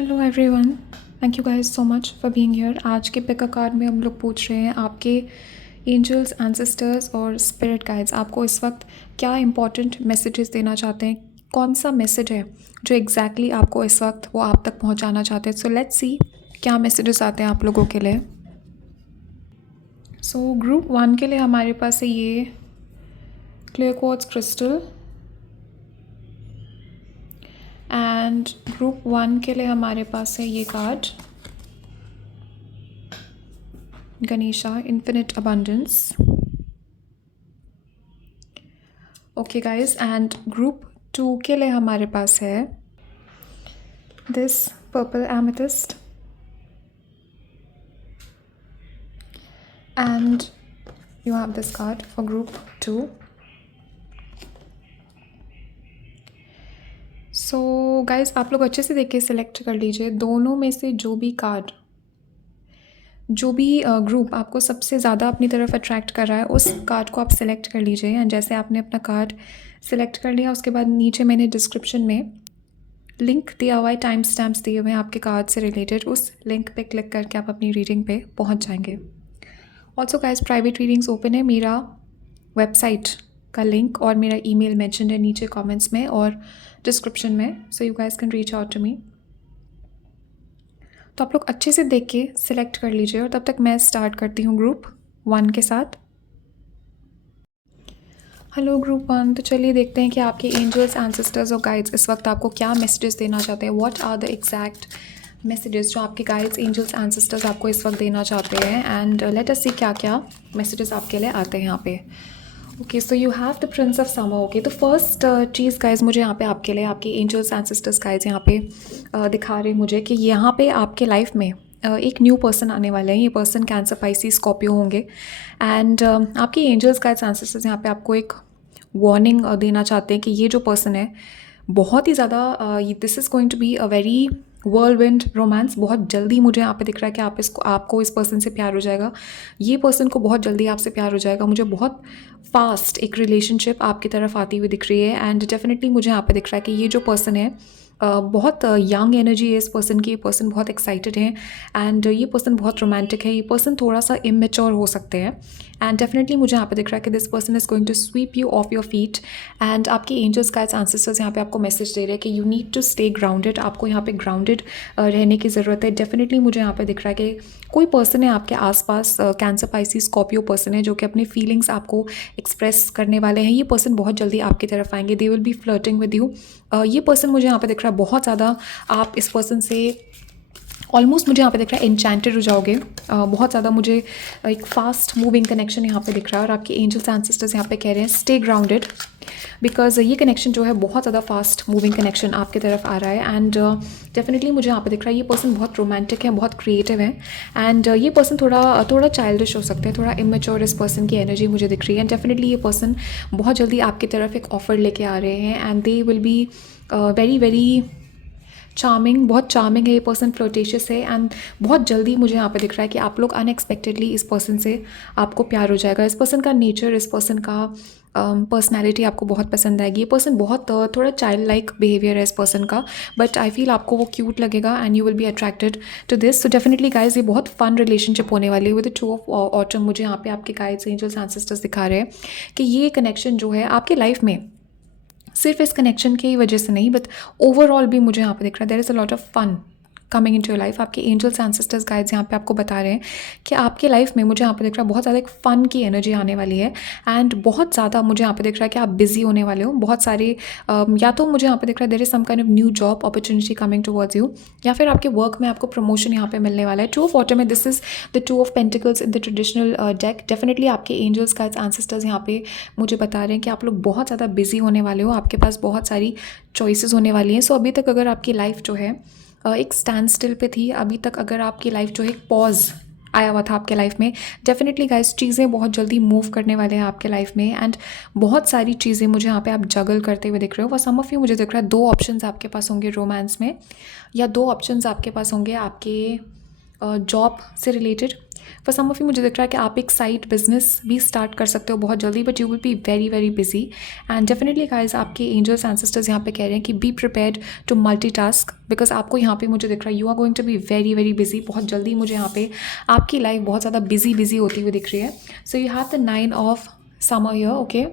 Hello everyone, thank you guys so much for being here. आज के pick a card में हम लोग पूछ रहे हैं आपके एंजल्स, एंसेस्टर्स और स्पिरिट गाइड्स आपको इस वक्त क्या इंपॉर्टेंट मैसेजेस देना चाहते हैं। कौन सा मैसेज है जो एग्जैक्टली आपको इस वक्त वो आप तक पहुंचाना चाहते हैं। सो लेट्स सी क्या मैसेजेस आते हैं आप लोगों के लिए। सो ग्रुप 1 के लिए हमारे पास है ये clear quartz crystal, and group 1 के लिए हमारे पास है ये card Ganesha infinite abundance. Okay guys, and group 2 के लिए हमारे पास है this purple amethyst, and you have this card for group 2। So guys आप लोग अच्छे से देख के सिलेक्ट कर लीजिए दोनों में से जो भी कार्ड, जो भी ग्रुप आपको सबसे ज़्यादा अपनी तरफ अट्रैक्ट कर रहा है उस कार्ड को आप सिलेक्ट कर लीजिए। एंड जैसे आपने अपना कार्ड सिलेक्ट कर लिया उसके बाद नीचे मैंने डिस्क्रिप्शन में लिंक दिया हुआ है, टाइम स्टैम्प्स दिए हुए हैं आपके कार्ड से रिलेटेड, उस लिंक पे क्लिक करके आप अपनी रीडिंग पे पहुंच जाएंगे। Also guys private readings open है, मेरा वेबसाइट का लिंक और मेरा ईमेल मेंशन है नीचे कमेंट्स में और डिस्क्रिप्शन में, so you guys can reach out to me. तो आप लोग अच्छे से देख के सिलेक्ट कर लीजिए और तब तक मैं स्टार्ट करती हूँ ग्रुप 1 के साथ। हेलो ग्रुप 1, तो चलिए देखते हैं कि आपके एंजल्स, एंसेस्टर्स और गाइड्स इस वक्त आपको क्या मैसेजेस देना चाहते हैं। What are the exact messages जो आपके गाइड्स, एंजल्स, एंसेस्टर्स आपको इस वक्त देना चाहते हैं। एंड लेट अस सी क्या क्या मैसेजेस आपके लिए आते हैं यहाँ पे। Okay, so you have the Prince of summer. Okay, तो फर्स्ट चीज़ गाइज मुझे यहाँ पे आपके लिए आपके एंजल्स, एंसेस्टर्स गाइज यहाँ पे दिखा रहे हैं मुझे कि यहाँ पे आपके लाइफ में एक न्यू पर्सन आने वाले हैं। ये पर्सन कैंसर, पाइसिस, स्कॉर्पियो होंगे। एंड आपके एंजल्स गाइड्स, एंसेस्टर्स यहाँ पे आपको एक वार्निंग देना चाहते हैं कि ये जो पर्सन है बहुत ही ज़्यादा this is going to be a very whirlwind romance. बहुत जल्दी मुझे यहाँ पे दिख रहा है कि आपको इस पर्सन से प्यार हो जाएगा। ये पर्सन को बहुत जल्दी आपसे प्यार हो जाएगा। मुझे बहुत फास्ट एक रिलेशनशिप आपकी तरफ आती हुई दिख रही है। एंड डेफिनेटली मुझे यहाँ पे दिख रहा है कि ये जो पर्सन है बहुत यंग एनर्जी है इस पर्सन की। ये पर्सन बहुत एक्साइटेड है एंड ये पर्सन बहुत रोमांटिक है। ये पर्सन थोड़ा सा इमेच्योर हो सकते हैं। एंड डेफिनेटली मुझे यहाँ पे दिख रहा है कि this person is going to sweep you off your feet. And आपके एंजल्स, गाइड्स, एंसेस्टर्स यहाँ पे आपको मैसेज दे रहे हैं कि you need to stay grounded. आपको यहाँ पे ग्राउंडेड रहने की ज़रूरत है। डेफिनेटली मुझे यहाँ पे दिख रहा है कि कोई पर्सन है आपके आसपास, कैंसर, पाइसिस, स्कॉर्पियो पर्सन है जो कि अपनी फीलिंग्स आपको एक्सप्रेस करने वाले हैं। ये पर्सन बहुत जल्दी आपकी तरफ आएंगे। They will be flirting with you. ये पर्सन मुझे यहाँ पे दिख रहा है बहुत ज़्यादा आप इस पर्सन से ऑलमोस्ट मुझे यहाँ पे दिख रहा है एन्चेंटेड हो जाओगे। बहुत ज़्यादा मुझे एक फास्ट मूविंग कनेक्शन यहाँ पे दिख रहा है। और आपके एंजल्स, एंसेस्टर्स यहाँ पे कह रहे हैं स्टे ग्राउंडेड, बिकॉज ये कनेक्शन जो है बहुत ज़्यादा फास्ट मूविंग कनेक्शन आपकी तरफ आ रहा है। एंड डेफिनेटली मुझे यहाँ पे दिख रहा है ये पर्सन बहुत रोमांटिक है, बहुत क्रिएटिव है। एंड ये पर्सन थोड़ा चाइल्डिश हो सकते हैं, थोड़ा इमेच्योर इस पर्सन की एनर्जी मुझे दिख रही है। एंड डेफिनेटली ये पर्सन बहुत जल्दी आपकी तरफ एक ऑफर लेके आ रहे हैं। And they will be very very charming. बहुत चार्मिंग है ये पर्सन, फ्लर्टेशियस है। एंड बहुत जल्दी मुझे यहाँ पे दिख रहा है कि आप लोग अनएक्सपेक्टेडली इस पर्सन से आपको प्यार हो जाएगा। इस पर्सन का नेचर, इस पर्सन का पर्सनैलिटी आपको बहुत पसंद आएगी। ये पर्सन बहुत थोड़ा चाइल्ड लाइक बिहेवियर है इस पर्सन का, बट आई फील आपको वो क्यूट लगेगा and you will be attracted to this. So definitely guys ये बहुत फन रिलेशनशिप होने वाली है विद द 2 ऑफ ऑटम। मुझे यहाँ पे आपके गाइड्स, एंजल्स, एंसेस्टर्स दिखा रहे हैं कि ये कनेक्शन जो है आपके लाइफ में सिर्फ इस कनेक्शन की वजह से नहीं, बट ओवरऑल भी मुझे यहाँ पे दिख रहा है there is a lot of fun coming in to your life. आपके एंजल्स, एंसेस्टर्स, गाइड्स यहाँ पे आपको बता रहे हैं कि आपके लाइफ में मुझे यहाँ पे दिख रहा है बहुत ज़्यादा एक फ़न की एनर्जी आने वाली है। एंड बहुत ज़्यादा मुझे यहाँ पे दिख रहा है कि आप बिजी होने वाले हो। बहुत सारे या तो मुझे यहाँ पे दिख रहा है there is some kind of new job opportunity coming towards you, या फिर आपके वर्क में आपको प्रमोशन यहाँ पे मिलने वाला है। 2 ऑफ ऑटम में this is the 2 of pentacles in the traditional deck. Definitely आपके एंजल्स, गाइड्स, एंसेस्टर्स यहाँ पे मुझे बता रहे हैं कि आप लोग बहुत ज़्यादा बिजी होने वाले हो। आपके पास बहुत सारी चॉइसेस होने वाली हैं। सो अभी तक अगर आपकी लाइफ जो है एक स्टैंड स्टिल पे थी, अभी तक अगर आपकी लाइफ जो है एक पॉज आया हुआ था आपके लाइफ में, डेफिनेटली गाइस चीज़ें बहुत जल्दी मूव करने वाले हैं आपके लाइफ में। एंड बहुत सारी चीज़ें मुझे यहाँ पे आप जगल करते हुए दिख रहे हो। फॉर सम ऑफ यू मुझे दिख रहा है 2 ऑप्शंस आपके पास होंगे रोमांस में, या 2 ऑप्शंस आपके पास होंगे आपके जॉब से related, for some of you मुझे दिख रहा है कि आप एक साइड बिजनेस भी स्टार्ट कर सकते हो बहुत जल्दी, but you will be very very busy. And definitely guys आपके एंजल्स एंसेस्टर्स यहाँ पे कह रहे हैं कि be prepared to multitask, because आपको यहाँ पे मुझे दिख रहा है you are going to be very very busy. बहुत जल्दी मुझे यहाँ पे आपकी लाइफ बहुत ज़्यादा बिजी होती हुई दिख रही है। So you have the 9 of summer here, okay.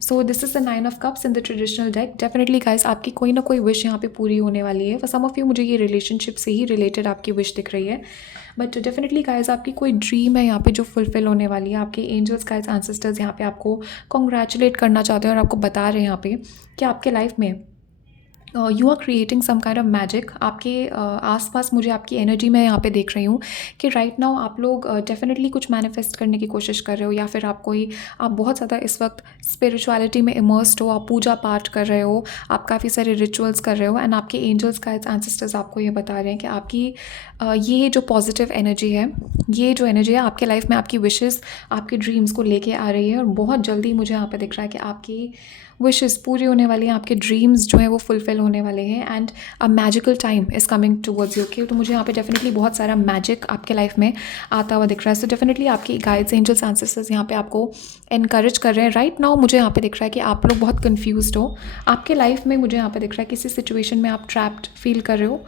So this is the 9 of cups in the traditional deck. Definitely guys आपकी कोई ना कोई विश यहाँ पे पूरी होने वाली है। फॉर सम ऑफ यू मुझे ये रिलेशनशिप से ही रिलेटेड आपकी विश दिख रही है, बट डेफिनेटली गाइस आपकी कोई ड्रीम है यहाँ पे जो फुलफिल होने वाली है। आपके एंजल्स गाइस एंसेस्टर्स यहाँ पे आपको कॉन्ग्रेचुलेट करना चाहते हैं और आपको बता रहे हैं यहाँ पे कि आपके लाइफ में you are creating some kind of magic. आपके आसपास मुझे आपकी एनर्जी में यहाँ पे देख रही हूँ कि राइट नाउ आप लोग डेफिनेटली कुछ मैनिफेस्ट करने की कोशिश कर रहे हो, या फिर आप बहुत ज़्यादा इस वक्त स्पिरिचुअलिटी में इमर्स्ड हो, आप पूजा पाठ कर रहे हो, आप काफ़ी सारे रिचुअल्स कर रहे हो। एंड आपके एंजल्स का एंसेस्टर्स आपको ये बता रहे हैं कि आपकी ये जो पॉजिटिव एनर्जी है, ये जो एनर्जी है आपके लाइफ में आपकी विशेज़, आपके ड्रीम्स को लेके आ रही है। और बहुत जल्दी मुझे यहाँ पे दिख रहा है कि आपकी विशेज़ पूरी होने वाली हैं, आपके ड्रीम्स जो हैं वो फुलफिल होने वाले हैं। And a magical time is coming towards you, okay. तो मुझे यहाँ पे डेफिनेटली बहुत सारा मैजिक आपके लाइफ में आता हुआ दिख रहा है। सो डेफिनेटली आपकी गाइड्स, एंजल्स, एंसेस्टर्स यहाँ पे आपको एनकरेज कर रहे हैं। राइट नाउ मुझे यहाँ पे दिख रहा है कि आप लोग बहुत कन्फ्यूज्ड हो आपके लाइफ में। मुझे यहाँ पे दिख रहा है किसी सिचुएशन में आप ट्रैप्ड फील कर रहे हो,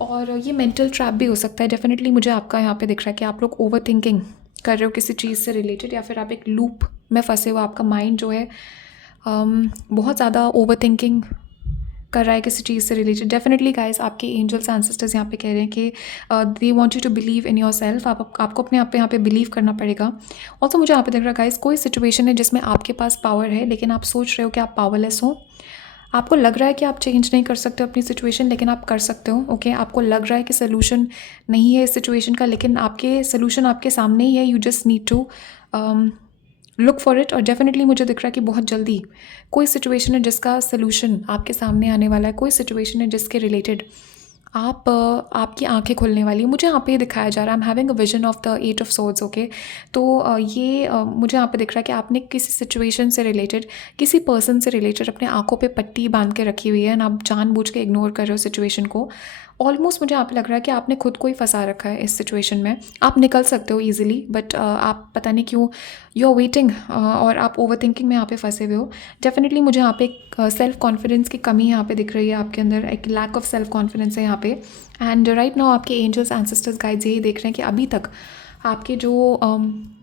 और ये मेंटल ट्रैप भी हो सकता है। डेफिनेटली मुझे आपका यहाँ पे दिख रहा है कि आप लोग ओवर थिंकिंग कर रहे हो किसी चीज़ से रिलेटेड, या फिर आप एक लूप में फंसे हो। आपका माइंड जो है बहुत ज़्यादा ओवर थिंकिंग कर रहा है किसी चीज़ से रिलेटेड। डेफिनेटली गाइस आपके एंजल्स एंसेस्टर्स यहाँ पे कह रहे हैं कि they want you to believe in yourself. आपको अपने आप पे यहाँ पे बिलीव करना पड़ेगा। ऑल्सो मुझे यहाँ पे दिख रहा है गाइस कोई सिचुएशन है जिसमें आपके पास पावर है, लेकिन आप सोच रहे हो कि आप पावरलेस हो। आपको लग रहा है कि आप चेंज नहीं कर सकते अपनी सिचुएशन, लेकिन आप कर सकते हो, ओके। आपको लग रहा है कि सोल्यूशन नहीं है इस सिचुएशन का, लेकिन आपके सोल्यूशन आपके सामने ही है। You just need to look for it. और डेफिनेटली मुझे दिख रहा है कि बहुत जल्दी कोई सिचुएशन है जिसका सोल्यूशन आपके सामने आने वाला है, कोई सिचुएशन है जिसके रिलेटेड आपकी आंखें खुलने वाली है। मुझे यहाँ पे दिखाया जा रहा है, I am having a vision of the 8 of swords, okay. तो ये मुझे यहाँ पे दिख रहा है कि आपने किसी सिचुएशन से रिलेटेड, किसी पर्सन से रिलेटेड अपने आंखों पे पट्टी बांध के रखी हुई है, एंड आप जानबूझ के इग्नोर कर रहे हो सिचुएशन को। ऑलमोस्ट मुझे यहाँ पे लग रहा है कि आपने खुद को ही फंसा रखा है इस सिचुएशन में। आप निकल सकते हो ईजिली, बट आप पता नहीं क्यों यू आर वेटिंग, और आप ओवर थिंकिंग में यहाँ पे फंसे हुए हो। डेफिनेटली मुझे यहाँ पे एक सेल्फ कॉन्फिडेंस की कमी यहाँ पे दिख रही है आपके अंदर, एक लैक ऑफ सेल्फ कॉन्फिडेंस है यहाँ पे। एंड राइट नाउ आपके एंजल्स, एंसेस्टर्स, गाइड्स यही देख रहे हैं कि अभी तक आपके जो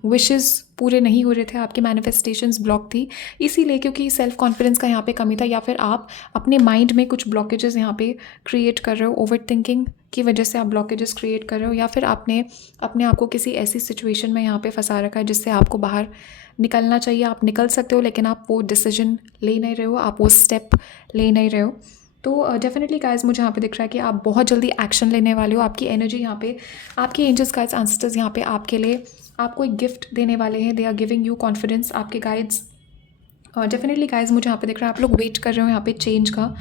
विशेस पूरे नहीं हो रहे थे, आपके मैनिफेस्टेशंस ब्लॉक थी, इसीलिए क्योंकि सेल्फ कॉन्फिडेंस का यहाँ पे कमी था, या फिर आप अपने माइंड में कुछ ब्लॉकेजेस यहाँ पे क्रिएट कर रहे हो। ओवर थिंकिंग की वजह से आप ब्लॉकेजेस क्रिएट कर रहे हो, या फिर आपने अपने आप को किसी ऐसी सिचुएशन में यहाँ पे फंसा रखा है जिससे आपको बाहर निकलना चाहिए। आप निकल सकते हो, लेकिन आप वो डिसीजन ले नहीं रहे हो, आप वो स्टेप ले नहीं रहे हो। तो डेफिनेटली गाइस मुझे यहाँ पे दिख रहा है कि आप बहुत जल्दी एक्शन लेने वाले हो। आपकी एनर्जी यहाँ पे, आपके एंजल्स, गाइड्स, एंसेस्टर्स यहाँ पे आपके लिए आपको एक गिफ्ट देने वाले हैं। They are giving you confidence. आपके गाइड्स डेफिनेटली गाइस मुझे यहाँ पे दिख रहा है आप लोग वेट कर रहे हो यहाँ पे चेंज का।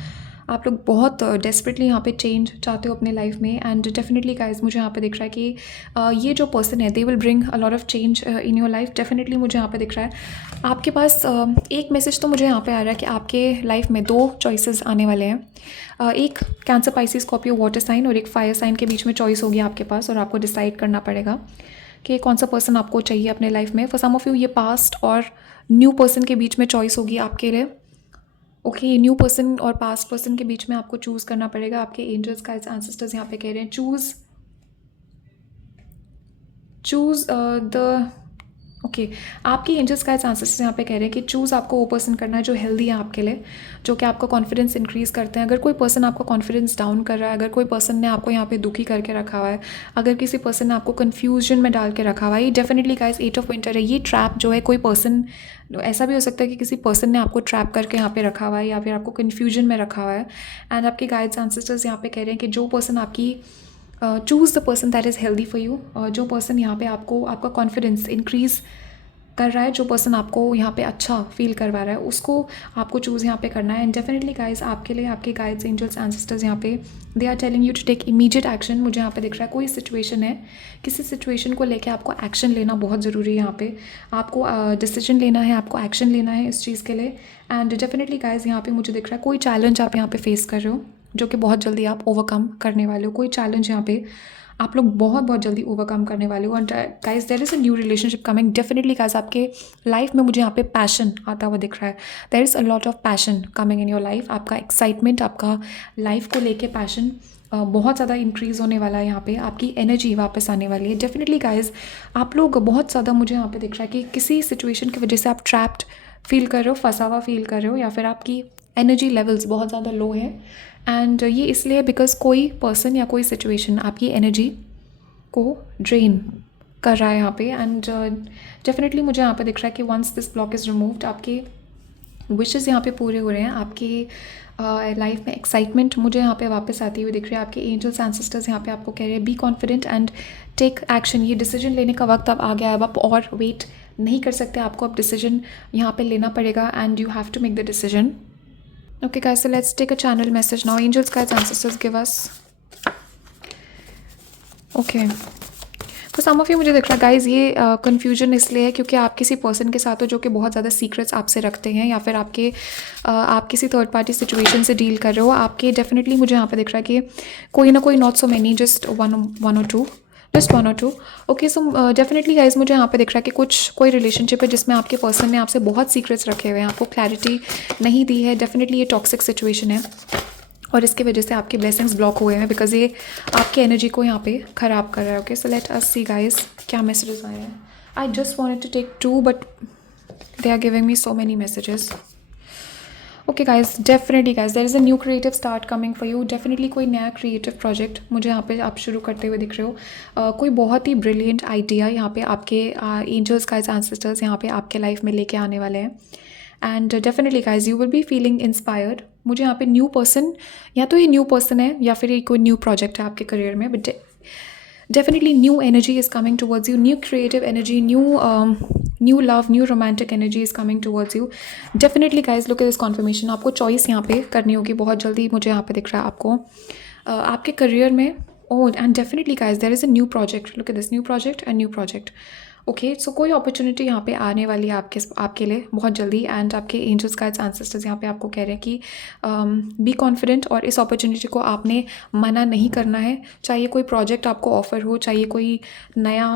आप लोग बहुत डेस्परेटली यहाँ पे चेंज चाहते हो अपने लाइफ में। एंड डेफिनेटली गाइस मुझे यहाँ पे दिख रहा है कि ये जो पर्सन है they will bring a lot of change in your life. Definitely मुझे यहाँ पे दिख रहा है आपके पास एक मैसेज तो मुझे यहाँ पे आ रहा है कि आपके लाइफ में 2 चॉइसेस आने वाले हैं। एक Cancer, Pisces, Scorpio, water sign, और एक फायर साइन के बीच में चॉइस होगी आपके पास, और आपको डिसाइड करना पड़ेगा कि कौन सा पर्सन आपको चाहिए अपने लाइफ में। फॉर सम ऑफ यू ये पास्ट और न्यू पर्सन के बीच में चॉइस होगी आपके लिए, ओके। न्यू पर्सन और पास्ट पर्सन के बीच में आपको चूज़ करना पड़ेगा। आपके एंजल्स, गाइड्स, एंसेस्टर्स यहाँ पे कह रहे हैं चूज़ द, ओके। आपकी एंजल्स, गाइड्स, एंसेस्टर्स यहाँ पे कह रहे हैं कि चूज़ आपको वो पर्सन करना है जो हेल्दी है आपके लिए, जो कि आपका कॉन्फिडेंस इंक्रीज़ करते हैं। अगर कोई पर्सन आपका कॉन्फिडेंस डाउन कर रहा है, अगर कोई पर्सन ने आपको यहाँ पे दुखी करके रखा हुआ है, अगर किसी पर्सन ने आपको कन्फ्यूजन में डाल के रखा हुआ है, ये डेफिनेटली गाइस 8 ऑफ विंटर है। ये ट्रैप जो है, कोई पर्सन, ऐसा भी हो सकता है कि किसी पर्सन ने आपको ट्रैप करके यहाँ पे रखा हुआ है, या फिर आपको कन्फ्यूजन में रखा हुआ है। एंड आपके गाइड्स, एंसेस्टर्स यहाँ पे कह रहे हैं कि जो पर्सन आपकी choose the person that is healthy for you. जो पर्सन यहाँ पे आपको, आपका कॉन्फिडेंस इंक्रीज़ कर रहा है, जो पर्सन आपको यहाँ पे अच्छा फील करवा रहा है, उसको आपको चूज़ यहाँ पे करना है। एंड डेफिनेटली गाइस आपके लिए आपके गाइड्स, एंजल्स, एंसेस्टर्स यहाँ पे they are telling you to take immediate action. मुझे यहाँ पे दिख रहा है कोई सिचुएशन है, किसी सिचुएशन को लेके आपको एक्शन लेना बहुत ज़रूरी है। यहाँ पे आपको डिसीजन लेना है, आपको एक्शन लेना है इस चीज़ के लिए। एंड डेफिनेटली गाइस यहाँ पे मुझे दिख रहा है कोई चैलेंज आप यहाँ पे फेस कर रहे हो, जो कि बहुत जल्दी आप ओवरकम करने वाले हो। कोई चैलेंज यहाँ पे आप लोग बहुत जल्दी ओवरकम करने वाले हो। And guys there is a new relationship coming definitely guys. आपके लाइफ में मुझे यहाँ पे पैशन आता हुआ दिख रहा है। There is a lot of passion coming in your life. आपका एक्साइटमेंट, आपका लाइफ को लेके पैशन बहुत ज़्यादा इंक्रीज़ होने वाला है। यहाँ पे आपकी एनर्जी वापस आने वाली है डेफिनेटली गाइस। आप लोग बहुत ज़्यादा मुझे यहाँ पे दिख रहा है कि किसी सिचुएशन की वजह से आप ट्रैप्ड फील कर रहे हो, फंसा हुआ फील कर रहे हो, या फिर आपकी एनर्जी लेवल्स बहुत ज़्यादा लो है। एंड ये इसलिए बिकॉज कोई पर्सन या कोई सिचुएशन आपकी एनर्जी को ड्रेन कर रहा है यहाँ पे। एंड डेफिनेटली मुझे यहाँ पे दिख रहा है कि once this block is removed, आपके विशेज़ यहाँ पे पूरे हो रहे हैं। आपकी लाइफ में एक्साइटमेंट मुझे यहाँ पे वापस आती हुई दिख रही है। आपके एंजल्स एंसेस्टर्स यहाँ पे आपको कह रहे हैं be confident and take action. ये डिसीजन लेने का वक्त अब आ गया है। अब आप और वेट नहीं कर सकते, आपको अब डिसीजन यहाँ पे लेना पड़ेगा and you have to make the decision. Okay guys, so let's take a channel message now. Angels, guides, ancestors, give us. Okay. तो सम ऑफ यू मुझे दिख रहा है गाइज ये कन्फ्यूजन इसलिए है क्योंकि आप किसी पर्सन के साथ हो जो कि बहुत ज़्यादा सीक्रेट्स आपसे रखते हैं, या फिर आप किसी थर्ड पार्टी सिचुएशन से डील कर रहे हो। आपके डेफिनेटली मुझे यहाँ पे दिख रहा है कि कोई ना कोई, not so many, just one और two. Okay, so definitely guys मुझे यहाँ पे दिख रहा है कि कोई रिलेशनशिप है जिसमें आपके पर्सन ने आपसे बहुत सीक्रेट्स रखे हुए हैं, आपको क्लैरिटी नहीं दी है। डेफिनेटली ये टॉक्सिक सिचुएशन है और इसकी वजह से आपके ब्लेसिंग्स ब्लॉक हुए हैं बिकॉज ये आपकी एनर्जी को यहाँ पे ख़राब कर रहा है। Okay, so let us see guys क्या मैसेजेस आए हैं। I just wanted to take 2 but they are giving me so many messages. Okay guys, definitely guys there is a new creative start coming for you. Definitely कोई नया creative project मुझे यहाँ पे आप शुरू करते हुए दिख रहे हो। कोई बहुत ही ब्रिलियंट आइडिया यहाँ पे आपके एंजल्स गाइज एंसेस्टर्स यहाँ पे आपके लाइफ में लेके आने वाले हैं। And definitely guys you will be feeling inspired. मुझे यहाँ पे न्यू पर्सन, या तो ये न्यू पर्सन है या फिर ये कोई न्यू प्रोजेक्ट है आपके करियर में, but definitely new energy is coming towards you, new creative energy, new love, new romantic energy is coming towards you. Definitely guys look at this conformation. आपको choice यहाँ पे करनी होगी बहुत जल्दी, मुझे यहाँ पे दिख रहा है आपको आपके करियर में। Oh, and definitely guys there is a new project, look at this new project and new project. Okay, so कोई अपॉर्चुनिटी यहाँ पे आने वाली है आपके लिए बहुत जल्दी। एंड आपके एंजल्स गाइड्स एंसेस्टर्स यहाँ पे आपको कह रहे हैं कि बी कॉन्फिडेंट, और इस अपॉर्चुनिटी को आपने मना नहीं करना है। चाहिए कोई प्रोजेक्ट आपको ऑफर हो, चाहिए कोई नया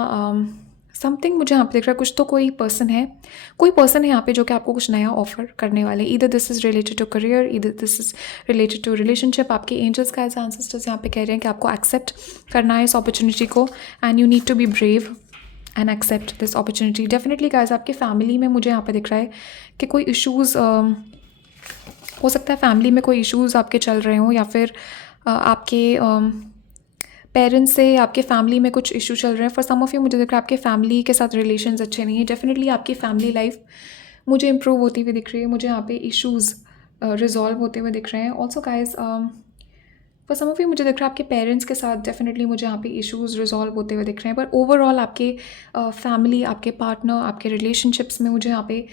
समथिंग, मुझे यहाँ पे दिख रहा है कुछ तो कोई पर्सन है यहाँ पे जो कि आपको कुछ नया ऑफर करने वाले। Either this is related to career, either this is related to relationship. आपके एंजल्स गाइड्स एंसेस्टर्स यहाँ पे कह रहे हैं कि आपको एक्सेप्ट करना है इस अपॉर्चुनिटी को and you need to be brave and accept this opportunity. Definitely guys आपकी फैमिली में मुझे यहाँ पे दिख रहा है कि कोई इश्यूज़ हो सकता है, फैमिली में कोई इश्यूज़ आपके चल रहे हों, या फिर आपके पेरेंट्स से आपके फैमिली में कुछ इशू चल रहे हैं। फॉर सम ऑफ यू मुझे दिख रहा है आपके फैमिली के साथ रिलेशंस अच्छे नहीं है। डेफिनेटली आपकी फैमिली लाइफ मुझे इम्प्रूव होती हुई दिख रही है। मुझे यहाँ पे इश्यूज़ रिजॉल्व होते हुए दिख रहे हैं। Also guys for some of you मुझे दिख रहा है आपके पेरेंट्स के साथ डेफिनेटली मुझे यहाँ पे इश्यूज़ रिजॉल्व होते हुए दिख रहे हैं। पर ओवरऑल आपके फैमिली, आपके पार्टनर, आपके रिलेशनशिप्स में मुझे यहाँ पे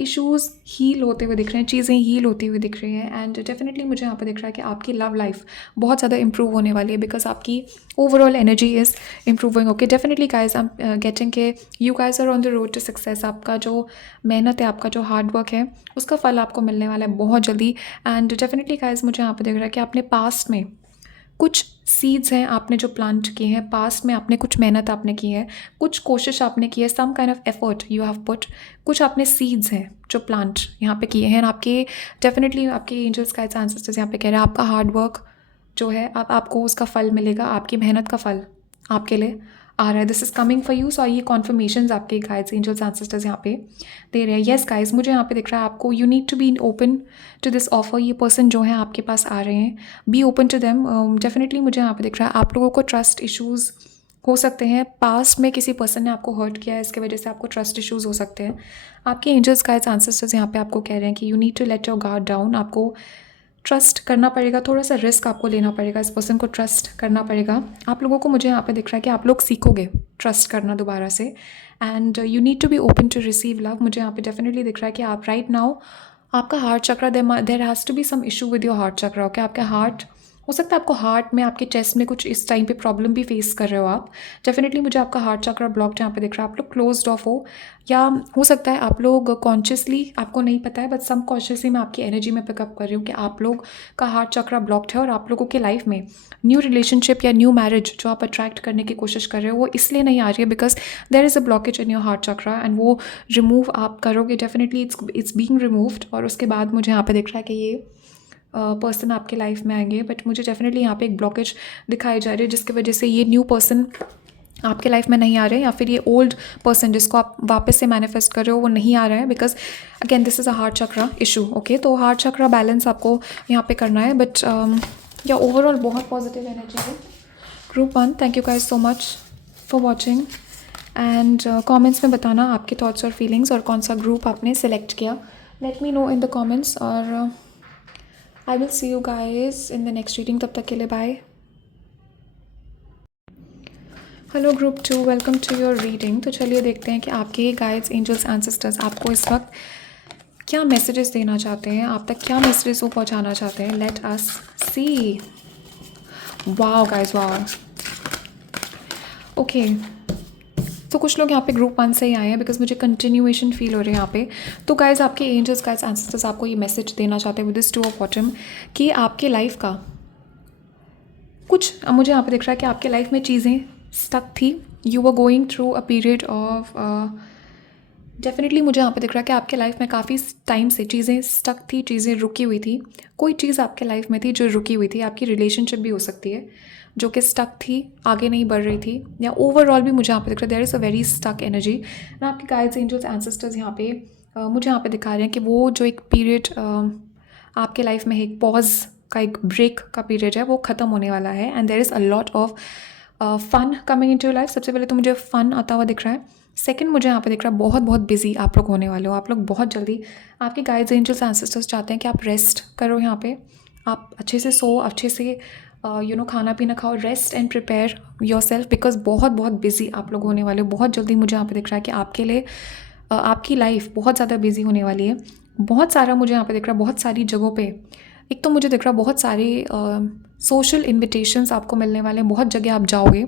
इश्यूज़ हील होते हुए दिख रहे हैं, चीज़ें हील होती हुई दिख रही हैं। एंड डेफिनेटली मुझे यहाँ पे दिख रहा है कि आपकी लव लाइफ बहुत ज़्यादा इंप्रूव होने वाली है बिकॉज आपकी overall energy is improving. Okay, definitely guys I am getting के you guys are on the road to success. आपका जो मेहनत है, आपका जो हार्ड वर्क है, उसका फल आपको मिलने वाला है बहुत जल्दी। एंड डेफिनेटली गाइज मुझे यहाँ पे दिख रहा है कि आपने पास्ट में कुछ सीड्स हैं आपने जो प्लांट किए हैं, पास्ट में आपने कुछ मेहनत आपने की है, कुछ कोशिश आपने की है, some kind of effort you have put, कुछ आपने सीड्स हैं जो प्लांट यहाँ पे किए हैं। आपके डेफिनेटली आपके एंजल्स गाइड्स एंसेस्टर्स यहाँ पे कह रहे हैं आपका हार्ड वर्क जो है अब आपको उसका फल मिलेगा, आपकी मेहनत का फल आपके लिए आ रहा है। This is coming for you. So ये कॉन्फर्मेशंस आपके गाइड्स एंजल्स एंसेस्टर्स यहाँ पे दे रहे हैं। येस गाइज मुझे यहाँ पे दिख रहा है आपको you need to be open to this offer. ये पर्सन जो है आपके पास आ रहे हैं, be open to them. Definitely मुझे यहाँ पे दिख रहा है आप लोगों को ट्रस्ट इशूज़ हो सकते हैं, पास्ट में किसी पर्सन ने आपको हर्ट किया है, इसके वजह से आपको ट्रस्ट इशूज़ हो सकते हैं। आपके एंजल्स गाइड्स एंसेस्टर्स यहाँ पे आपको कह रहे हैं कि you need to let your guard down. आपको ट्रस्ट करना पड़ेगा, थोड़ा सा रिस्क आपको लेना पड़ेगा, इस पर्सन को ट्रस्ट करना पड़ेगा। आप लोगों को मुझे यहाँ पे दिख रहा है कि आप लोग सीखोगे ट्रस्ट करना दोबारा से। And you need to be open to receive love. मुझे यहाँ पे डेफिनेटली दिख रहा है कि आप राइट नाउ आपका heart chakra, there has to be some issue with your heart chakra. Okay, आपका हार्ट हो सकता है आपको हार्ट में, आपके चेस्ट में कुछ इस टाइम पे प्रॉब्लम भी फेस कर रहे हो आप। डेफिनेटली मुझे आपका हार्ट चक्र ब्लॉक्ड यहाँ पे दिख रहा है, आप लोग क्लोज्ड ऑफ हो, या हो सकता है आप लोग कॉन्शियसली, आपको नहीं पता है, बट सब कॉन्शियसली मैं आपकी एनर्जी में पिकअप कर रही हूँ कि आप लोग का हार्ट चक्र ब्लॉक्ड है और आप लोगों के लाइफ में न्यू रिलेशनशिप या न्यू मैरिज जो आप अट्रैक्ट करने की कोशिश कर रहे हो वो इसलिए नहीं आ रही है because there is a blockage in your heart chakra, and वो रिमूव आप करोगे, डेफिनेटली इट्स बीइंग रिमूव्ड। और उसके बाद मुझे यहाँ पे दिख रहा है कि ये पर्सन आपके लाइफ में आएंगे, बट मुझे डेफिनेटली यहाँ पे एक ब्लॉकेज दिखाई जा रही है जिसकी वजह से ये न्यू पर्सन आपके लाइफ में नहीं आ रहे, या फिर ये ओल्ड पर्सन जिसको आप वापस से मैनिफेस्ट कर रहे हो वो नहीं आ रहा है, because again this is a heart chakra issue. Okay, तो हार्ट चक्रा बैलेंस आपको यहाँ पे करना है, बट या ओवरऑल बहुत पॉजिटिव एनर्जी है। Group 1, thank you guys so much for watching, and comments में बताना आपके थॉट्स और फीलिंग्स और कौन सा ग्रुप आपने सेलेक्ट किया, let me know in the comments, और I will see you guys in the next reading. तब तक के लिए bye. Hello group 2, welcome to your reading. तो चलिए देखते हैं कि आपके गाइड्स, एंजल्स, एंसेस्टर्स आपको इस वक्त क्या मैसेजेस देना चाहते हैं, आप तक क्या मैसेजेस वो पहुंचाना चाहते हैं। Let us see. Wow guys, wow. Okay, तो कुछ लोग यहाँ पे ग्रुप 1 से ही आए हैं बिकॉज मुझे कंटिन्यूएशन फील हो रही है यहाँ पे। तो गाइज आपके एंजल्स, गाइज, एंसेस्टर्स आपको ये मैसेज देना चाहते हैं विद दिस 2 ऑफ बॉटम कि आपके लाइफ का कुछ, मुझे यहाँ पे दिख रहा है कि आपके लाइफ में चीज़ें स्टक थी, you were going through a period of, definitely मुझे यहाँ पे दिख रहा है कि आपके लाइफ में काफ़ी टाइम से चीज़ें स्टक थी, चीज़ें रुकी हुई थी, कोई चीज़ आपके लाइफ में थी जो रुकी हुई थी। आपकी रिलेशनशिप भी हो सकती है जो कि स्टक थी, आगे नहीं बढ़ रही थी, या ओवरऑल भी मुझे यहाँ पे दिख रहा है there is a very stuck energy. And आपके गाइड्स, एंजल्स, एंसेस्टर्स यहाँ पे मुझे यहाँ पे दिखा रहे हैं कि वो जो एक पीरियड आपके लाइफ में एक पॉज का, एक ब्रेक का पीरियड है, वो ख़त्म होने वाला है, and there is a lot of fun coming in to your life. सबसे पहले तो मुझे फन आता हुआ दिख रहा है। सेकंड, मुझे यहाँ पे दिख रहा है बहुत बहुत बिजी आप लोग होने वाले हो, आप लोग बहुत जल्दी, आपके गाइड्स, एंजल्स, एंसेस्टर्स चाहते हैं कि आप रेस्ट करो, यहाँ पे आप अच्छे से सो, अच्छे से खाना पीना खाओ, rest and prepare your self, because बहुत बहुत बिजी आप लोग होने वाले हो बहुत जल्दी। मुझे यहाँ पे दिख रहा है कि आपके लिए आपकी लाइफ बहुत ज़्यादा बिजी होने वाली है। बहुत सारा मुझे यहाँ पे दिख रहा है, बहुत सारी जगहों पे, एक तो मुझे दिख रहा है बहुत सारे सोशल इन्विटेशंस आपको मिलने वाले हैं, बहुत जगह आप जाओगे,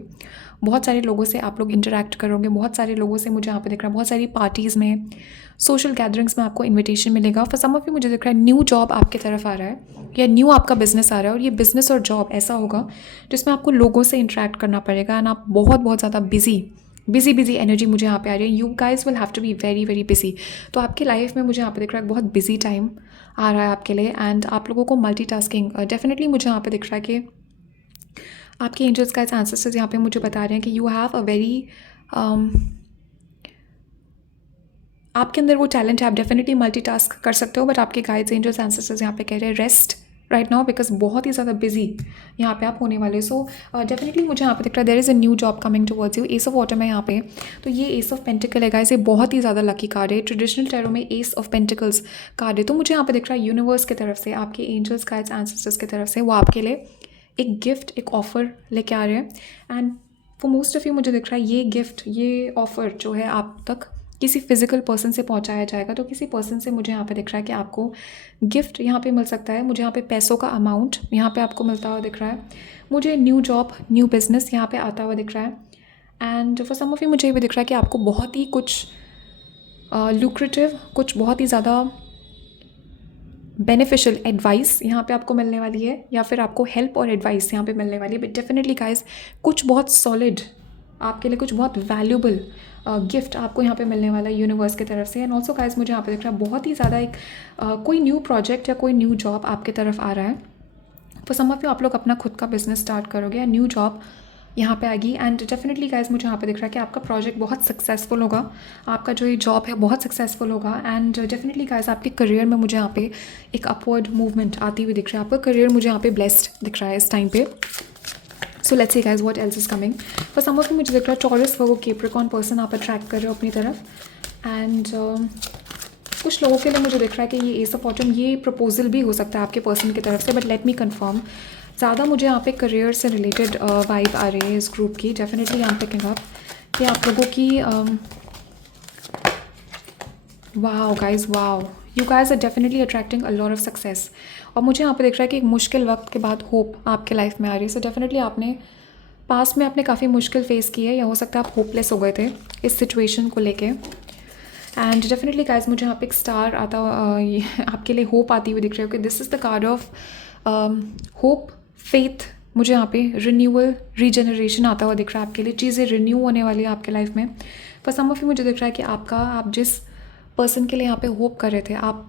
बहुत सारे लोगों से आप लोग इंटरेक्ट करोगे, बहुत सारे लोगों से मुझे यहाँ पे दिख रहा है, बहुत सारी पार्टीज़ में, सोशल गैदरिंग्स में आपको इन्विटेशन मिलेगा। फॉर सम ऑफ यू मुझे दिख रहा है न्यू जॉब आपकी तरफ आ रहा है, या न्यू आपका बिजनेस आ रहा है, और ये बिजनेस और जॉब ऐसा होगा जिसमें आपको लोगों से इंटरेक्ट करना पड़ेगा, एंड आप बहुत बहुत ज़्यादा बिजी एनर्जी मुझे यहाँ पे आ रही है। You guys will have to be very very busy. तो आपकी लाइफ में मुझे यहाँ पे दिख रहा है बहुत बिजी टाइम आ रहा है आपके लिए, एंड आप लोगों को मल्टीटास्किंग, डेफिनेटली मुझे यहाँ पे दिख रहा है कि आपके एंजल्स, गाइड्स, एंसेस्टर्स यहाँ पे मुझे बता रहे हैं कि यू हैव अ वेरी, आपके अंदर वो टैलेंट है, आप डेफिनेटली मल्टीटास्क कर सकते हो, बट आपके गाइड्स, एंजल्स, एंसेस्टर्स यहाँ पे कह रहे हैं रेस्ट राइट नाउ, बिकॉज बहुत ही ज़्यादा बिजी यहाँ पे आप होने वाले। सो डेफिनेटली मुझे यहाँ पे दिख रहा है there is a new job coming towards you. Ace of water है यहाँ पे, तो ये एस ऑफ पेंटिकल है गाइस, ये बहुत ही ज़्यादा लकी कार्ड है। ट्रेडिशनल टैरो में एस ऑफ पेंटिकल्स कार्ड है, तो मुझे यहाँ पे दिख रहा है यूनिवर्स की तरफ से, आपके एंजल्स, गाइड्स, एंसेस्टर्स की तरफ से वो आपके लिए एक गिफ्ट, एक ऑफ़र लेके आ रहे हैं, and for most of you मुझे दिख रहा है ये गिफ्ट, ये ऑफ़र जो है आप तक किसी फिजिकल पर्सन से पहुंचाया जाएगा। तो किसी पर्सन से मुझे यहाँ पे दिख रहा है कि आपको गिफ्ट यहाँ पे मिल सकता है। मुझे यहाँ पे पैसों का अमाउंट यहाँ पे आपको मिलता हुआ दिख रहा है। मुझे न्यू जॉब, न्यू बिजनेस यहाँ पे आता हुआ दिख रहा है, and for some of you मुझे ये भी दिख रहा है कि आपको बहुत ही कुछ लुक्रेटिव, कुछ बहुत ही ज़्यादा बेनिफिशियल एडवाइस यहाँ पे आपको मिलने वाली है, या फिर आपको हेल्प और एडवाइस यहाँ पे मिलने वाली है। बट डेफिनेटली गाइस कुछ बहुत सॉलिड आपके लिए, कुछ बहुत वैल्यूबल गिफ्ट आपको यहाँ पे मिलने वाला है यूनिवर्स की तरफ से। एंड ऑल्सो गाइस मुझे यहाँ पे दिख रहा है बहुत ही ज़्यादा एक कोई न्यू प्रोजेक्ट या कोई न्यू जॉब आपकी तरफ आ रहा है। फॉर सम ऑफ यू आप लोग अपना खुद का बिजनेस स्टार्ट करोगे, या न्यू जॉब यहाँ पे आएगी, एंड डेफिनेटली गाइस मुझे यहाँ पे दिख रहा है कि आपका प्रोजेक्ट बहुत सक्सेसफुल होगा, आपका जो ये जॉब है बहुत सक्सेसफुल होगा, एंड डेफिनेटली गाइस आपके करियर में मुझे यहाँ पे एक अपवर्ड मूवमेंट आती हुई दिख रही है। आपका करियर मुझे यहाँ पे ब्लेस्ड दिख रहा है इस टाइम पे। So let's see guys what else is coming. For some of you मुझे दिख रहा है टॉरस, वर्गो, कैप्रिकॉर्न पर्सन आप अट्रैक्ट कर रहे हो अपनी तरफ, एंड कुछ लोगों के लिए मुझे दिख रहा है कि ये एस ऑफ ऑटम, ये प्रपोजल भी हो सकता है आपके पर्सन की तरफ से, बट लेट मी कंफर्म। ज़्यादा मुझे यहाँ पे करियर से रिलेटेड वाइब आ रही है इस ग्रुप की। Definitely I am picking up कि आप लोगों की wow guys, wow, you guys are definitely attracting a lot of success और मुझे यहाँ पे दिख रहा है कि एक मुश्किल वक्त के बाद होप आपके लाइफ में आ रही है। सो डेफिनेटली आपने पास्ट में आपने काफ़ी मुश्किल फेस की है, या हो सकता है आप होपलेस हो गए थे इस सिचुएशन को लेके। एंड डेफिनेटली गाइस मुझे यहाँ पे एक स्टार आता ये आपके लिए होप आती हुई दिख रही है कि this is the card of hope, faith. मुझे यहाँ पे रिन्यूअल, रीजनरेशन आता हुआ दिख रहा है आपके लिए, चीज़ें रिन्यू होने वाली है आपके लाइफ में। फॉर सम ऑफ यू मुझे दिख रहा है कि आप जिस पर्सन के लिए यहाँ पे होप कर रहे थे, आप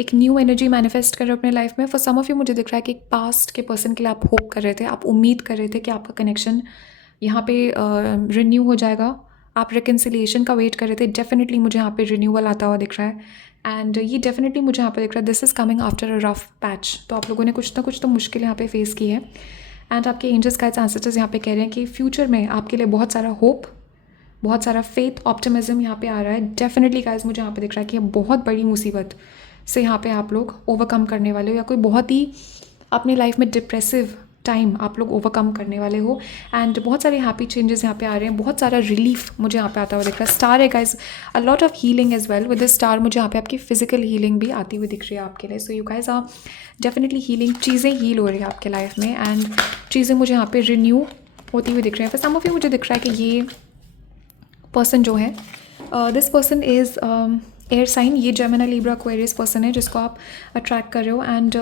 एक न्यू एनर्जी मैनिफेस्ट कर रहे हो अपने लाइफ में। फॉर सम ऑफ यू मुझे दिख रहा है कि एक पास्ट के पर्सन के लिए आप होप कर रहे थे, आप उम्मीद कर रहे थे कि आपका कनेक्शन यहाँ पे रिन्यू हो जाएगा, आप रिकन्सिलिएशन का वेट कर रहे थे। डेफिनेटली मुझे यहाँ पे रिन्यूअल आता हुआ दिख रहा है। एंड ये डेफिनेटली मुझे यहाँ पे दिख रहा है this is coming after a rough patch. तो आप लोगों ने कुछ ना कुछ तो मुश्किल यहाँ पे फेस की है। एंड आपके एंजल्स गाइड्स एंसेस्टर्स यहाँ पे कह रहे हैं कि फ्यूचर में आपके लिए बहुत सारा होप, बहुत सारा फेथ, ऑप्टिमिज्म यहाँ पे आ रहा है। डेफिनेटली गाइस मुझे यहाँ पे दिख रहा है कि ये बहुत बड़ी मुसीबत से यहाँ पे आप लोग ओवरकम करने वाले हो, या कोई बहुत ही अपनी लाइफ में डिप्रेसिव टाइम आप लोग ओवरकम करने वाले हो। एंड बहुत सारे हैप्पी चेंजेस यहाँ पे आ रहे हैं, बहुत सारा रिलीफ मुझे यहाँ पे आता हुआ दिख रहा है। स्टार है guys, a lot of healing as well with this star. मुझे यहाँ पे आपकी फिजिकल हीलिंग भी आती हुई दिख रही है आपके लिए। So you guys are definitely healing, चीज़ें हील हो रही है आपके लाइफ में, एंड चीज़ें मुझे यहाँ पे रिन्यू होती हुई दिख रही है। फिर सम ऑफ यू मुझे दिख रहा है कि ये पर्सन जो है, this person is air sign, ये जेमिनी, लिब्रा, एक्वेरियस पर्सन है जिसको आप अट्रैक्ट कर रहे हो। एंड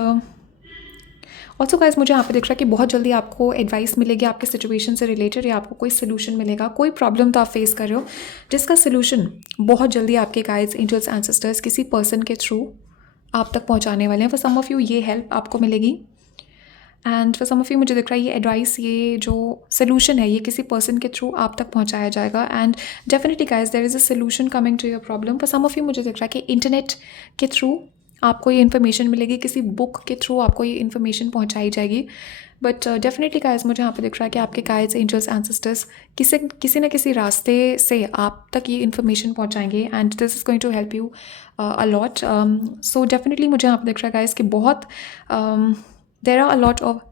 ऑल्सो गाइस मुझे यहाँ पे दिख रहा है कि बहुत जल्दी आपको एडवाइस मिलेगी आपके सिचुएशन से रिलेटेड, या आपको कोई सोल्यूशन मिलेगा। कोई प्रॉब्लम तो आप फेस कर रहे हो जिसका सोल्यूशन बहुत जल्दी आपके गाइड्स, एंजल्स, एंसेस्टर्स किसी पर्सन के थ्रू आप तक पहुँचाने वाले हैं। फॉर सम ऑफ यू ये हेल्प आपको मिलेगी, and for some of you मुझे दिख रहा है ये एडवाइस, ये जो सोल्यूशन है, ये किसी पर्सन के थ्रू आप तक पहुंचाया जाएगा। And definitely guys there is a solution coming to your problem. For some of you मुझे दिख रहा है कि इंटरनेट के थ्रू आपको ये इन्फॉर्मेशन मिलेगी, किसी बुक के थ्रू आपको ये इन्फॉर्मेशन पहुंचाई जाएगी। बट डेफिनेटली गाइस मुझे यहाँ पे दिख रहा है कि आपके गाइड्स, एंजल्स, एंसेस्टर्स किसी न किसी रास्ते से आप तक ये इन्फॉर्मेशन पहुँचाएंगे, and this is going to help you a lot. So definitely मुझे यहाँ पे दिख रहा है गाइस कि बहुत there are a lot of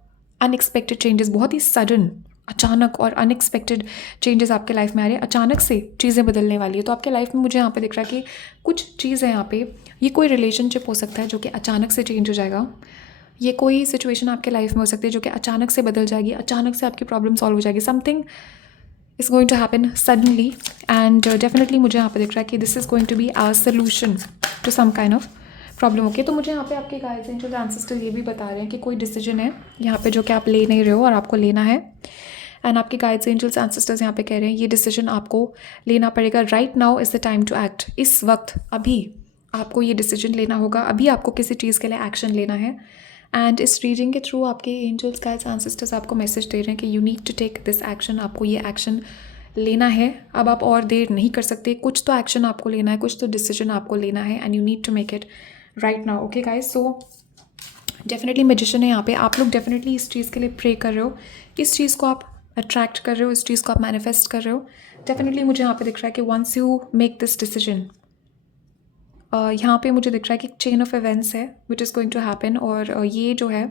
unexpected changes, बहुत ही सडन, अचानक और अनएक्सपेक्टेड चेंजेस आपके लाइफ में आ रहे हैं। अचानक से चीज़ें बदलने वाली है। तो आपके लाइफ में मुझे यहाँ पे दिख रहा है कि कुछ चीज़ है यहाँ पे, ये कोई रिलेशनशिप हो सकता है जो कि अचानक से चेंज हो जाएगा, ये कोई सिचुएशन आपके लाइफ में हो सकती है जो कि अचानक से बदल जाएगी, अचानक से आपकी प्रॉब्लम सॉल्व हो जाएगी। Something is going to happen suddenly, and definitely मुझे यहाँ पे दिख रहा है कि this is going to be our solution to some kind of problem. Okay, तो मुझे यहाँ पे आपके गाइड्स, एंजल्स, एंसेस्टर्स ये भी बता रहे हैं कि कोई डिसीजन है यहाँ पे जो कि आप ले नहीं रहे हो और आपको लेना है। एंड आपके गाइड्स, एंजल्स, एंसेस्टर्स यहाँ पे कह रहे हैं ये डिसीजन आपको लेना पड़ेगा। Right now is the time to act. इस वक्त, अभी आपको ये डिसीजन लेना होगा, अभी आपको किसी चीज़ के लिए एक्शन लेना है। एंड इस रीडिंग के थ्रू आपके एंजल्स, गाइड्स, एंसेस्टर्स आपको मैसेज दे रहे हैं कि you need to take this action. आपको ये एक्शन लेना है, अब आप और देर नहीं कर सकते। कुछ तो एक्शन आपको लेना है, कुछ तो डिसीजन आपको लेना है, and you need to make it right now. Okay guys, so definitely magician है यहाँ पे। आप लोग डेफिनेटली इस चीज़ के लिए प्रे कर रहे हो, इस चीज़ को आप अट्रैक्ट कर रहे हो, इस चीज़ को आप मैनिफेस्ट कर रहे हो। डेफिनेटली मुझे यहाँ पे दिख रहा है कि once you make this decision, यहाँ पे मुझे दिख रहा है कि चेन ऑफ इवेंट्स है which is going to happen, और ये जो है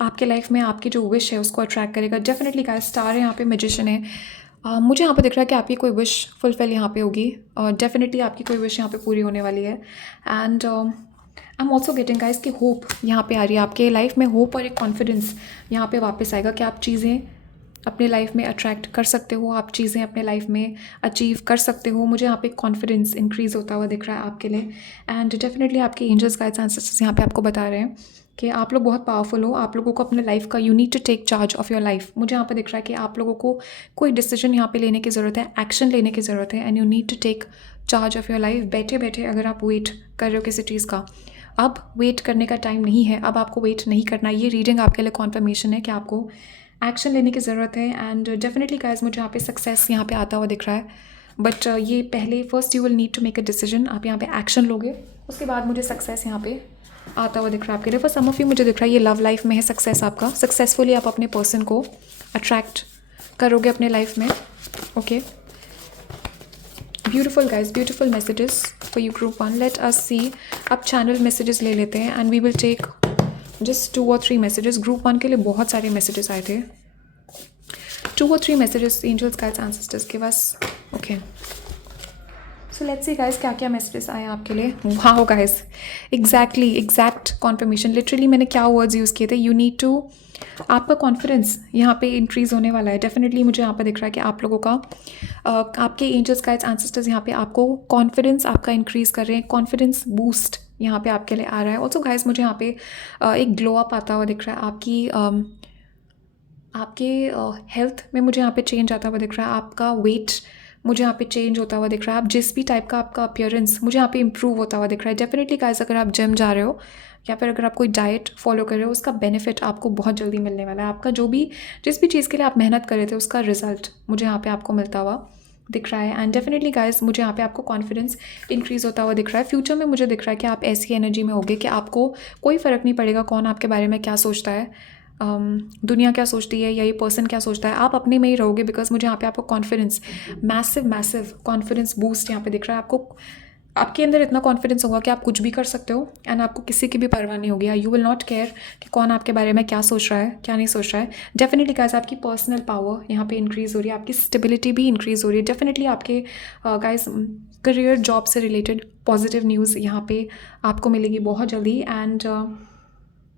आपके लाइफ में आपकी जो विश है उसको अट्रैक्ट करेगा। डेफिनेटली गाइस स्टार है यहाँ पे, मैजिशियन है। मुझे यहाँ पे दिख रहा है कि आपकी कोई विश फुलफिल यहाँ पे होगी, और डेफिनेटली आपकी कोई विश यहाँ पे पूरी होने वाली है। And I am also getting guys कि होप यहाँ पे आ रही है आपके लाइफ में, होप और एक कॉन्फिडेंस यहाँ पे वापस आएगा कि आप चीज़ें अपने लाइफ में अट्रैक्ट कर सकते हो, आप चीज़ें अपने लाइफ में अचीव कर सकते हो। मुझे यहाँ पे कॉन्फिडेंस इंक्रीज़ होता हुआ दिख रहा है आपके लिए। एंड डेफिनेटली आपके एंजल्स, गाइड्स, एंसेस्टर्स यहाँ पे आपको बता रहे हैं कि आप लोग बहुत पावरफुल हो। आप लोगों को अपने लाइफ का, you need to take charge of your life. मुझे यहाँ पे दिख रहा है कि आप लोगों को कोई डिसीजन यहाँ पे लेने की ज़रूरत है, एक्शन लेने की ज़रूरत है, and you need to take charge of your life. बैठे बैठे अगर आप वेट कर रहे हो किसी चीज़ का, अब वेट करने का टाइम नहीं है, अब आपको वेट नहीं करना। ये रीडिंग आपके लिए कॉन्फर्मेशन है कि आपको एक्शन लेने की ज़रूरत है। एंड डेफिनेटली गाइस मुझे यहाँ पे सक्सेस यहाँ पे आता हुआ दिख रहा है, बट ये पहले first you will need to make a decision. आप यहाँ पे एक्शन लोगे, उसके बाद मुझे सक्सेस यहाँ पे आता हुआ दिख रहा है आपके लिए। फॉर सम ऑफ यू मुझे दिख रहा है ये लव लाइफ में है सक्सेस आपका, सक्सेसफुली आप अपने पर्सन को अट्रैक्ट करोगे अपने लाइफ में। Okay, beautiful guys, beautiful messages for you group 1। Let us see, अब चैनल मैसेजेस ले लेते हैं, and we will take just 2 or 3 messages. Group 1 के लिए बहुत सारे मैसेजेस आए थे, 2 or 3 messages angels, guides, ancestors के पास। Okay, so let's see guys क्या क्या मैसेजेस आए आपके लिए. Wow guys, exactly exact confirmation. Literally मैंने क्या वर्ड्स यूज़ किए थे. यू नीड टू, आपका कॉन्फिडेंस यहाँ पे इंक्रीज़ होने वाला है. डेफिनेटली मुझे यहाँ पे दिख रहा है कि आप लोगों का आपके एंजल्स गाइड्स एंसेस्टर्स यहाँ पे आपको कॉन्फिडेंस आपका इंक्रीज़ कर रहे हैं. कॉन्फिडेंस बूस्ट यहाँ पे आपके लिए आ रहा है. ऑल्सो गाइस मुझे यहाँ पे एक ग्लो अप आता हुआ दिख रहा है. आपके हेल्थ में मुझे यहाँ पे चेंज आता हुआ दिख रहा है. आपका वेट मुझे यहाँ पे चेंज होता हुआ दिख रहा है. आप जिस भी टाइप का आपका अपीयरेंस मुझे यहाँ पे इंप्रूव होता हुआ दिख रहा है. डेफिनेटली गाइस अगर आप जिम जा रहे हो या फिर अगर आप कोई डाइट फॉलो कर रहे हो, उसका बेनिफिट आपको बहुत जल्दी मिलने वाला है. आपका जो भी जिस भी चीज़ के लिए आप मेहनत कर रहे थे उसका रिजल्ट मुझे यहाँ पे आपको मिलता हुआ दिख रहा है. एंड डेफिनेटली गाइस मुझे यहाँ पे आपको कॉन्फिडेंस इंक्रीज़ होता हुआ दिख रहा है. फ्यूचर में मुझे दिख रहा है कि आप ऐसी एनर्जी में होगे कि आपको कोई फ़र्क नहीं पड़ेगा कौन आपके बारे में क्या सोचता है, दुनिया क्या सोचती है या ये पर्सन क्या सोचता है. आप अपने में ही रहोगे बिकॉज मुझे यहाँ पे आपको कॉन्फिडेंस, मैसिव कॉन्फिडेंस बूस्ट यहाँ पे दिख रहा है. आपको आपके अंदर इतना कॉन्फिडेंस होगा कि आप कुछ भी कर सकते हो एंड आपको किसी की भी परवाह नहीं होगी. यू विल नॉट केयर कि कौन आपके बारे में क्या सोच रहा है क्या नहीं सोच रहा है. डेफिनेटली गाइस आपकी पर्सनल पावर यहाँ पे इंक्रीज़ हो रही है. आपकी स्टेबिलिटी भी इंक्रीज़ हो रही है. डेफिनेटली आपके गाइस करियर जॉब से रिलेटेड पॉजिटिव न्यूज़ यहाँ पे आपको मिलेगी बहुत जल्दी. एंड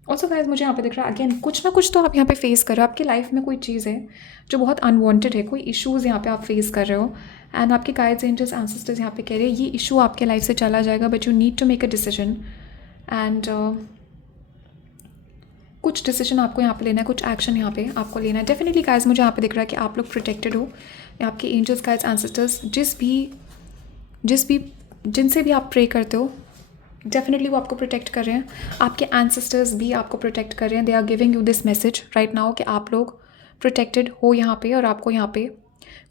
ऑल्सो गाइस मुझे यहाँ पे दिख रहा है अगेन कुछ ना कुछ तो आप यहाँ पे फेस कर रहे हो. आपकी लाइफ में कोई चीज़ है जो बहुत अनवांटेड है, कोई इश्यूज़ यहाँ पे आप फेस कर रहे हो. एंड आपके गाइड्स एंजल्स एंसेस्टर्स यहाँ पे कह रहे हैं ये इशू आपके लाइफ से चला जाएगा but you need to make a decision. And कुछ डिसीजन आपको यहाँ पे लेना है, कुछ एक्शन यहाँ पे आपको लेना है. डेफिनेटली गाइस मुझे यहाँ पे दिख रहा है कि आप लोग प्रोटेक्टेड हो. आपके एंजल्स गाइड्स एंसेस्टर्स जिनसे भी आप प्रे करते हो डेफिनेटली वो आपको प्रोटेक्ट कर रहे हैं. आपके एंसेस्टर्स भी आपको प्रोटेक्ट कर रहे हैं. They are giving you this message right now कि आप लोग प्रोटेक्टेड हो यहाँ पे और आपको यहाँ पे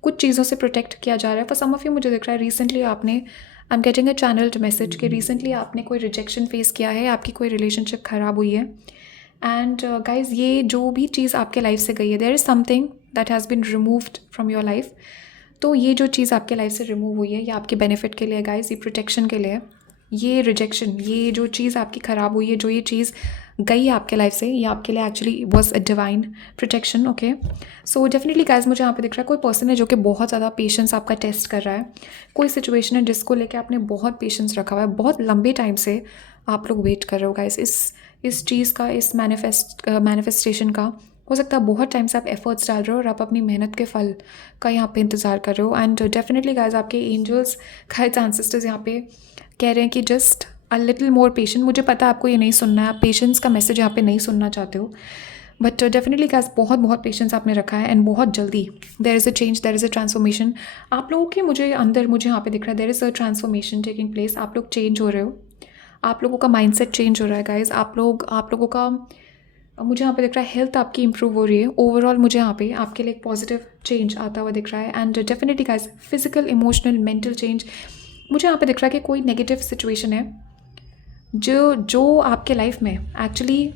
कुछ चीज़ों से प्रोटेक्ट किया जा रहा है. फॉर सम ऑफ यू मुझे दिख रहा है रिसेंटली आपने, आई am getting a channelled message कि रिसेंटली आपने कोई रिजेक्शन फेस किया है, आपकी कोई रिलेशनशिप ख़राब हुई है. एंड गाइज ये जो भी चीज़ आपके लाइफ से गई है, there is something that has been removed from your life. तो ये जो चीज़ आपके लाइफ से रिमूव हुई है ये आपके बेनिफिट के लिए गाइज, ये प्रोटेक्शन के लिए. ये रिजेक्शन, ये जो चीज़ आपकी ख़राब हुई है, जो ये चीज़ गई है आपके लाइफ से, ये आपके लिए actually was a divine protection. Okay, so definitely guys मुझे यहाँ पे दिख रहा है कोई पर्सन है जो कि बहुत ज़्यादा पेशेंस आपका टेस्ट कर रहा है. कोई सिचुएशन है जिसको लेके आपने बहुत पेशेंस रखा हुआ है, बहुत लंबे टाइम से आप लोग वेट कर रहे हो गाइज इस चीज़ का, इस मैनिफेस्टेशन का. हो सकता है बहुत टाइम से आप एफर्ट्स डाल रहे हो और आप अपनी मेहनत के फल का यहाँ पे इंतज़ार कर रहे हो. एंड डेफिनेटली गाइज आपके एंजल्स गाइड्स एंसेस्टर्स यहाँ पे कह रहे हैं कि just a little more patient. मुझे पता है आपको ये नहीं सुनना है, आप पेशेंस का मैसेज यहाँ पे नहीं सुनना चाहते हो, बट डेफिनेटली गाइस बहुत पेशेंस आपने रखा है. एंड बहुत जल्दी there is a change, there is a transformation आप लोगों के मुझे यहाँ पे दिख रहा है. There is a transformation taking place. आप लोग चेंज हो रहे हो, आप लोगों का माइंडसेट चेंज हो रहा है गाइज. आप लोगों का मुझे यहाँ पे दिख रहा है हेल्थ आपकी इंप्रूव हो रही है. ओवरऑल मुझे यहाँ पे आपके लिए एक पॉजिटिव चेंज आता हुआ दिख रहा है. And definitely guys physical, emotional, mental change मुझे यहाँ पे दिख रहा है कि कोई नेगेटिव सिचुएशन है जो आपके लाइफ में एक्चुअली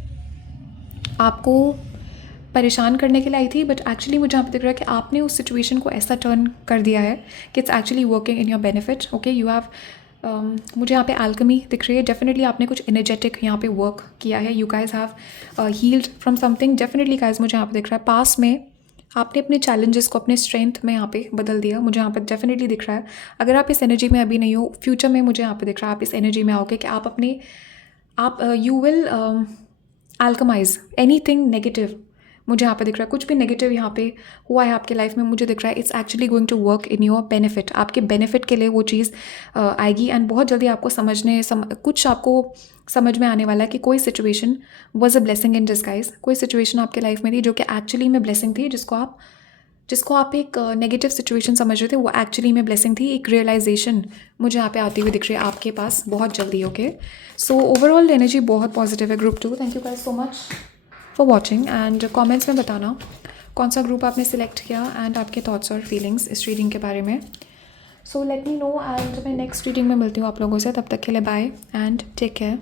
आपको परेशान करने के लिए आई थी, बट एक्चुअली मुझे यहाँ पे दिख रहा है कि आपने उस सिचुएशन को ऐसा टर्न कर दिया है कि it's actually working in your benefit. Okay, you have मुझे यहाँ पे अल्केमी दिख रही है. डेफिनेटली आपने कुछ एनर्जेटिक यहाँ पे वर्क किया है. You guys have healed from something. Definitely guys मुझे यहाँ पे दिख रहा है पास्ट में आपने अपने चैलेंजेस को अपने स्ट्रेंथ में यहाँ पे बदल दिया. मुझे यहाँ पे डेफिनेटली दिख रहा है अगर आप इस एनर्जी में अभी नहीं हो, फ्यूचर में मुझे यहाँ पे दिख रहा है आप इस एनर्जी में आओगे कि आप यू विल अल्केमाइज एनीथिंग नेगेटिव. मुझे यहाँ पे दिख रहा है कुछ भी नेगेटिव यहाँ पे हुआ है आपके लाइफ में, मुझे दिख रहा है it's actually going to work in your benefit. आपके बेनिफिट के लिए वो चीज़ आएगी. एंड बहुत जल्दी आपको कुछ आपको समझ में आने वाला है कि कोई situation was a blessing in disguise. कोई सिचुएशन आपके लाइफ में थी जो कि एक्चुअली में ब्लेसिंग थी, जिसको आप एक नेगेटिव सिचुएशन समझ रहे थे, वो एक्चुअली में ब्लेसिंग थी. एक रियलाइजेशन मुझे यहाँ पे आती हुई दिख रही है आपके पास बहुत जल्दी. ओके, सो ओवरऑल एनर्जी बहुत पॉजिटिव है group 2. Thank you guys so much for watching. And comments में बताना कौन सा ग्रुप आपने सिलेक्ट किया एंड आपके थॉट्स और फीलिंग्स इस रीडिंग के बारे में. So let me know. And मैं नेक्स्ट रीडिंग में मिलती हूँ आप लोगों से. तब तक के लिए बाय एंड टेक केयर.